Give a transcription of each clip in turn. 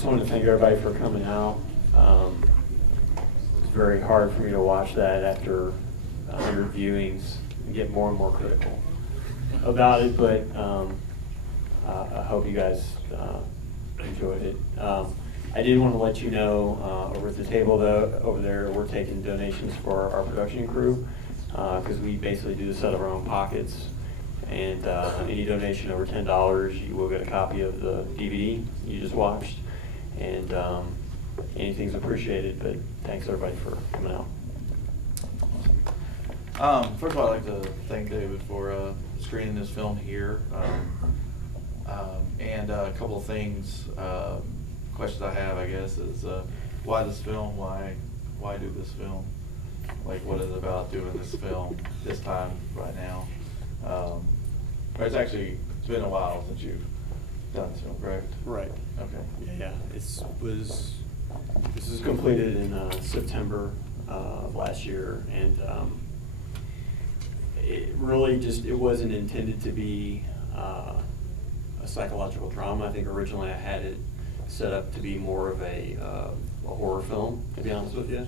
just wanted to thank everybody for coming out. It's very hard for me to watch that after 100 viewings and get more and more critical about it, but I hope you guys enjoyed it. I did want to let you know over at the table though, over there, we're taking donations for our production crew because we basically do this out of our own pockets. And any donation over $10, you will get a copy of the DVD you just watched. And anything's appreciated, but thanks everybody for coming out. First of all, I'd like to thank David for screening this film here. And a couple of things, questions I have, I guess, is why this film? Why do this film? Like, what is it about doing this film this time, right now? It's been a while since you've done this film, correct? Right. Okay. Yeah. This was completed in September of last year, and it really it wasn't intended to be a psychological drama. I think originally I had it set up to be more of a horror film, to be honest with you.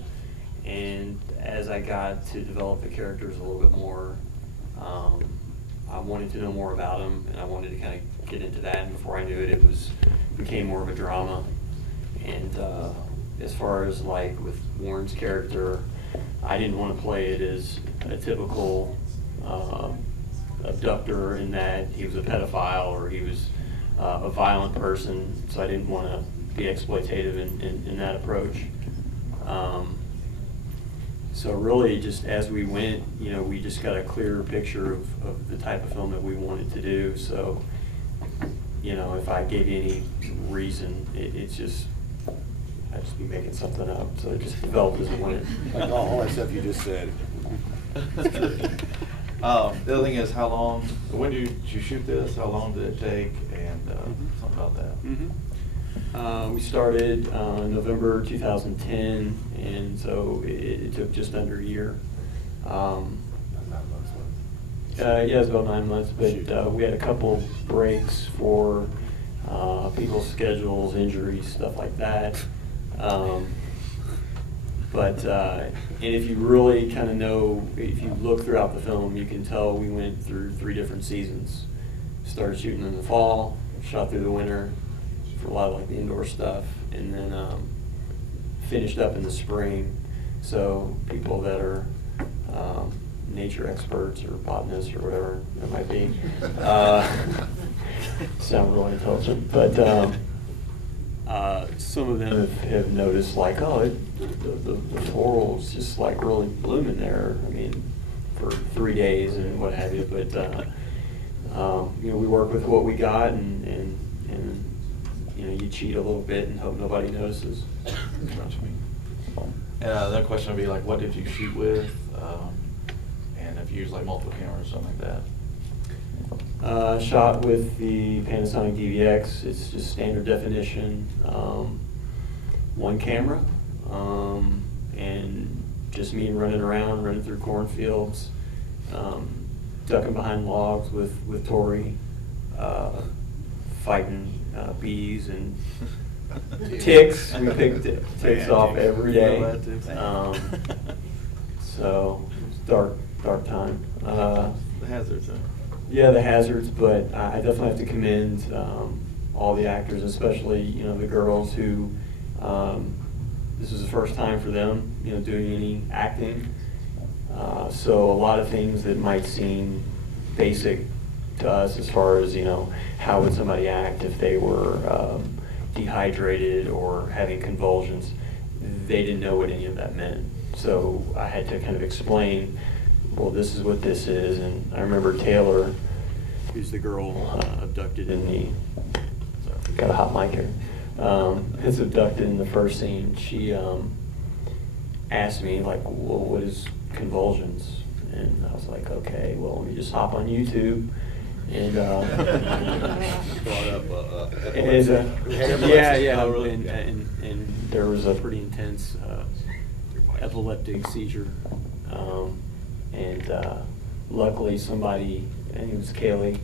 And as I got to develop the characters a little bit more, I wanted to know more about them, and I wanted to kind of get into that. And before I knew it, it became more of a drama. And as far as like with Warren's character, I didn't want to play it as a typical abductor in that he was a pedophile or he was a violent person. So I didn't want to be exploitative in that approach. So really, just as we went, we just got a clearer picture of the type of film that we wanted to do. So, if I gave you any reason, it's just, I'd just be making something up. So it just developed as it went. Like all that stuff you just said. The other thing is, when did you shoot this? How long did it take? And something about that. We started November 2010, and so it took just under a year. Yeah, it was about 9 months, but we had a couple breaks for people's schedules, injuries, stuff like that. And if you really kind of know, if you look throughout the film, you can tell we went through 3 different seasons. Started shooting in the fall, shot through the winter, for a lot of like the indoor stuff, and then finished up in the spring. So people that are nature experts or botanists or whatever it might be sound really intelligent, but some of them have noticed like, oh, the floral's just like really blooming there. I mean, for 3 days and what have you. But we work with what we got, and you cheat a little bit and hope nobody notices. That question would be like, what did you shoot with? And if you use like multiple cameras or something like that. Shot with the Panasonic DVX. It's just standard definition, 1 camera, and just me running around, running through cornfields, ducking behind logs with Tori, fighting bees and ticks. We pick ticks off every day. So it's dark time. The hazards, huh? Yeah, the hazards, but I definitely have to commend all the actors, especially the girls who this was the first time for them, doing any acting. So a lot of things that might seem basic to us, as far as how would somebody act if they were dehydrated or having convulsions, they didn't know what any of that meant. So I had to kind of explain, well, this is what this is. And I remember Taylor, who's the girl abducted in the, got a hot mic here, is abducted in the first scene. She asked me, like, well, what is convulsions? And I was like, okay, well, let me just hop on YouTube. And and there was a pretty intense epileptic seizure, and luckily somebody, I think it was Kaylee,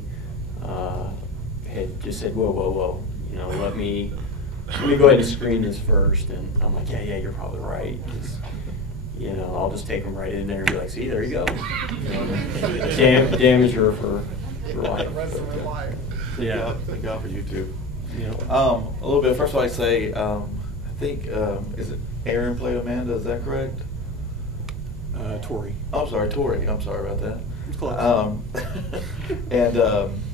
had just said, whoa, let me let me go ahead and screen this first. And I'm like, yeah, you're probably right. You know, I'll just take them right in there and be like, see, there you go. You know, damager for life. Yeah, thank God for YouTube. You know. A little bit. First of all, I say, I think, is it Aaron played Amanda? Is that correct? Tori. Oh, I'm sorry, Tori. I'm sorry about that. It's close. And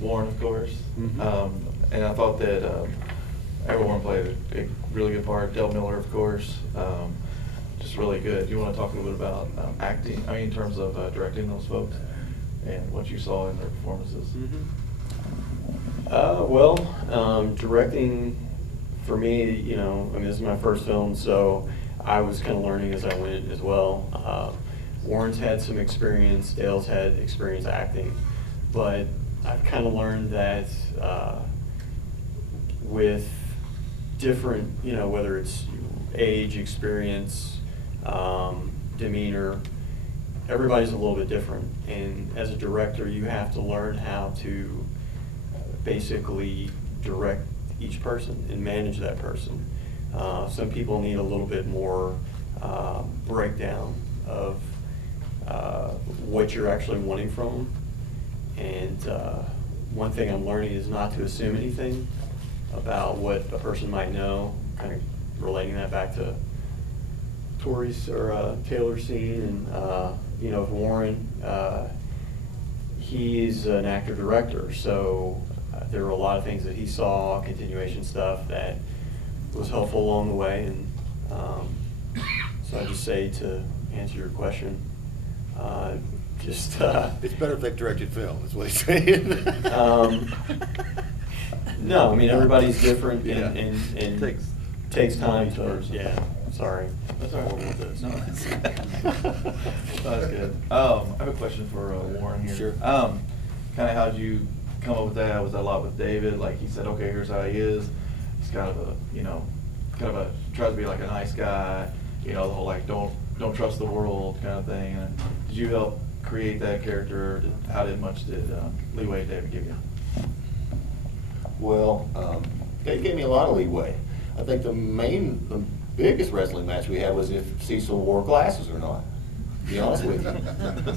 Warren, of course. Mhm. And I thought that everyone played a really good part. Del Miller, of course. Just really good. You want to talk a little bit about acting? I mean, in terms of directing those folks and what you saw in their performances. Directing for me, you know, I mean, this is my first film, so I was kind of learning as I went as well. Warren's had some experience, Dale's had experience acting, but I've kind of learned that with different, you know, whether it's age, experience, demeanor, everybody's a little bit different. And as a director, you have to learn how to basically direct each person and manage that person. Some people need a little bit more breakdown of what you're actually wanting from them. And one thing I'm learning is not to assume anything about what a person might know, kind of relating that back to Tori's or Taylor's scene. And you know, Warren, he's an actor-director, so there were a lot of things that he saw, continuation stuff, that was helpful along the way. And so I just say, to answer your question, it's better if they've directed film, is what he's saying. No, I mean, everybody's different, Yeah. and Takes time each to, person. yeah, sorry. That's all right. Horrible with this. No, that's good. That's good. I have a question for Warren here. Sure. Kind of how did you come up with that? Was that a lot with David? Like he said, okay, here's how he is. He's kind of a, you know, tries to be like a nice guy. You know, the whole like don't trust the world kind of thing. And did you help create that character? How much did leeway David give you? Well, they gave me a lot of leeway. I think the biggest wrestling match we had was if Cecil wore glasses or not. To be honest with you.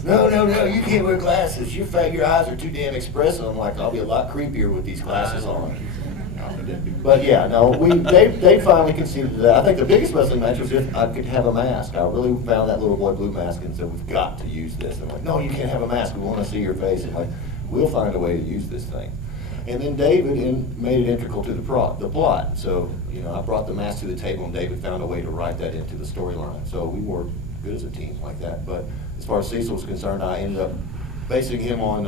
No, you can't wear glasses. Your eyes are too damn expressive. I'm like, I'll be a lot creepier with these glasses on. But yeah, no, they finally conceded to that. I think the biggest wrestling match was if I could have a mask. I really found that little boy blue mask and said, we've got to use this. I'm like, no, you can't have a mask. We want to see your face. I'm like, we'll find a way to use this thing. And then David made it integral to the plot. So, you know, I brought the mask to the table, and David found a way to write that into the storyline. So we worked good as a team like that. But as far as Cecil was concerned, I ended up basing him on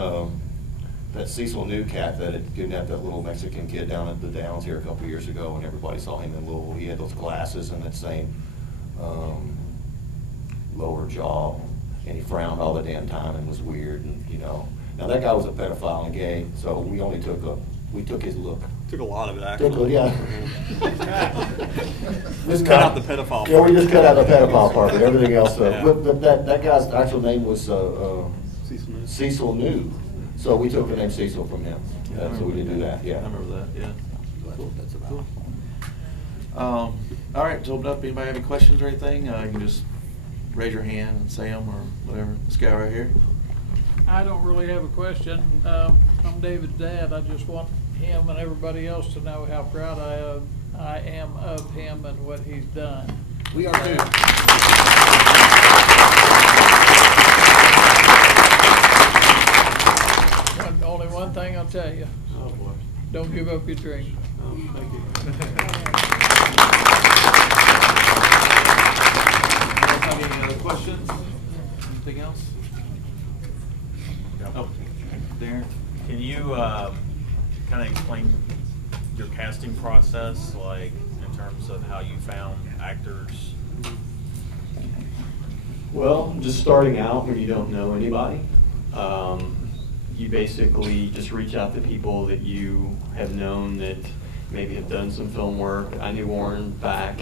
that Cecil knew cat that had kidnapped that little Mexican kid down at the Downs here a couple years ago, and everybody saw him in Louisville. He had those glasses and that same lower jaw, and he frowned all the damn time and was weird, and you know. Now that guy was a pedophile and gay, so we only took his look. Took a lot of it, actually. Yeah. Just cut out the pedophile part. Yeah, we just cut out the pedophile part, but everything else. Yeah. But that guy's actual name was Cecil New. So we took the name Cecil from him. Yeah, So we did do that, yeah. I remember that, yeah. That's what that's about. All right, to open up, anybody have any questions or anything? You can just raise your hand and say them or whatever. This guy right here. I don't really have a question. I'm David's dad. I just want him and everybody else to know how proud I am of him and what he's done. We are too. Only one thing I'll tell you. Oh, boy. Don't give up your dream. Oh, thank you. Any other questions? Anything else? Oh, Darren? Can you kind of explain your casting process, like in terms of how you found actors? Well, just starting out when you don't know anybody, you basically just reach out to people that you have known that maybe have done some film work. I knew Warren back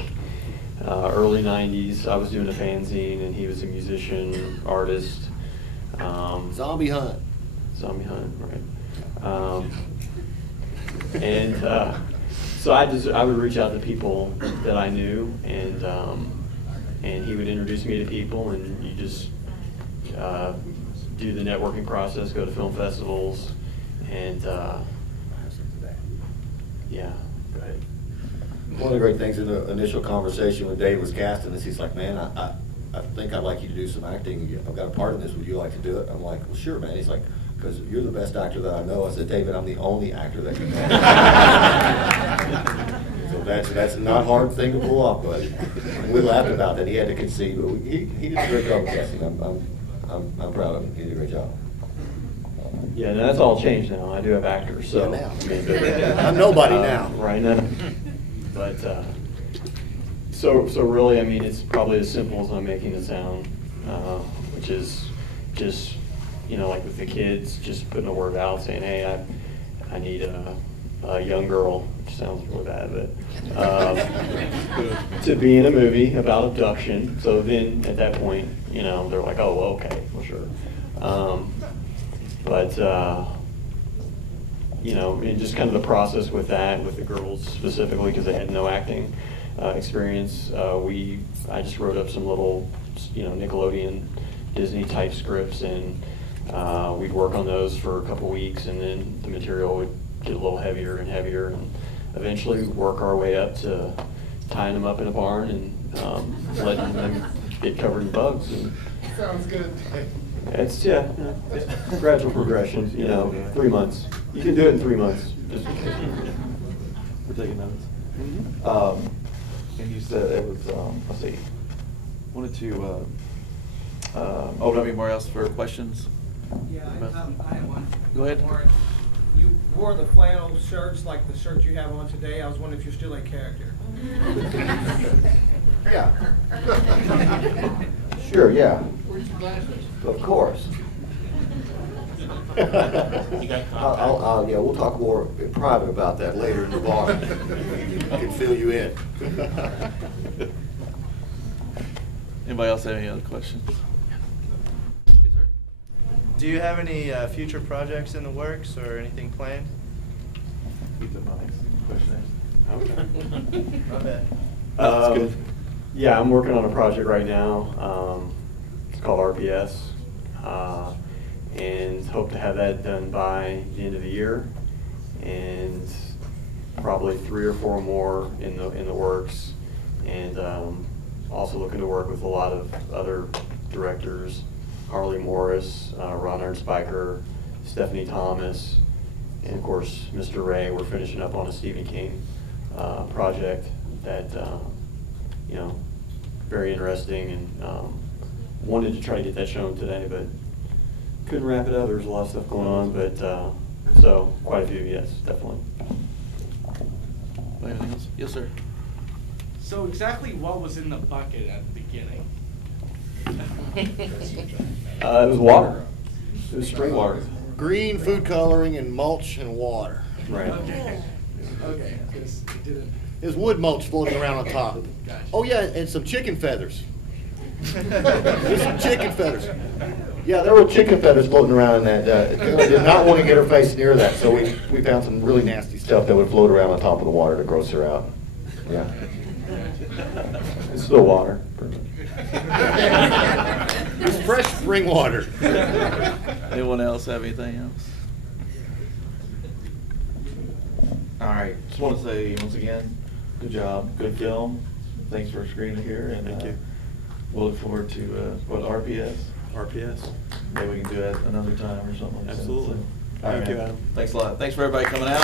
early 90s. I was doing a fanzine and he was a musician, artist. Zombie Hunt. So I would reach out to people that I knew, and he would introduce me to people, and you just do the networking process, go to film festivals, and yeah, go ahead. One of the great things in the initial conversation when Dave was casting this, he's like, man, I think I'd like you to do some acting. I've got a part in this. Would you like to do it? I'm like, well, sure, man. He's like, because you're the best actor that I know. I said, David, I'm the only actor that can act. So that's a not hard thing to pull off, buddy. And we laughed about that. He had to concede, but he did a great job of casting. I'm proud of him. He did a great job. Yeah, no, that's all changed now. I do have actors, so. Yeah, now. I mean, I'm nobody now. Right now. But, so really, I mean, it's probably as simple as I'm making it sound, which is just, you know, like with the kids, just putting a word out saying, hey, I need a young girl, which sounds really bad, but to be in a movie about abduction. So then at that point, you know, they're like, oh, well, okay, well, sure. But you know, and just kind of the process with that, with the girls specifically, because they had no acting experience. I just wrote up some little, you know, Nickelodeon, Disney type scripts, and we'd work on those for a couple weeks, and then the material would get a little heavier and heavier, and eventually work our way up to tying them up in a barn and letting them get covered in bugs. And Sounds good. it's gradual progression. You know, 3 months. You can do it in 3 months. Just We're taking notes. Mm-hmm. And you said it was, let's see, wanted to open up anywhere else for questions? Yeah, I have one. Go ahead. Warren, you wore the flannel shirts like the shirt you have on today. I was wondering if you're still a character. Yeah. Sure, yeah. Where's your glasses? Of course. You got contact? Yeah, we'll talk more in private about that later in the bar. I can fill you in. Anybody else have any other questions? Yes, sir. Do you have any future projects in the works or anything planned? Keep the mic. Question asked. My bad. That's good. Yeah, I'm working on a project right now. It's called RPS, and hope to have that done by the end of the year, and probably 3 or 4 more in the works, and also looking to work with a lot of other directors, Harley Morris, Ron Ernst Spiker, Stephanie Thomas, and of course Mr. Ray. We're finishing up on a Stephen King project that you know, very interesting, and wanted to try to get that shown today, but couldn't wrap it up. There's a lot of stuff going on, but so quite a few, yes, definitely. Anything else? Yes, sir. So exactly what was in the bucket at the beginning? It was water. It was spring water. Green food coloring and mulch and water. Right. Okay. Okay. Because it didn't. There's wood mulch floating around on top. Gotcha. Oh yeah, and some chicken feathers. There's some chicken feathers. Yeah, there were chicken feathers floating around in that. I did not want to get her face near that, so we found some really nasty stuff that would float around on top of the water to gross her out. Yeah. It's still water. It's fresh spring water. Anyone else have anything else? All right, just want to say once again, good job, good film. Thanks for screening here, and Thank you. we'll look forward to RPS. RPS. Maybe we can do it another time or something like Absolutely. that. All right, Thank you, man. Adam. Thanks a lot. Thanks for everybody coming out.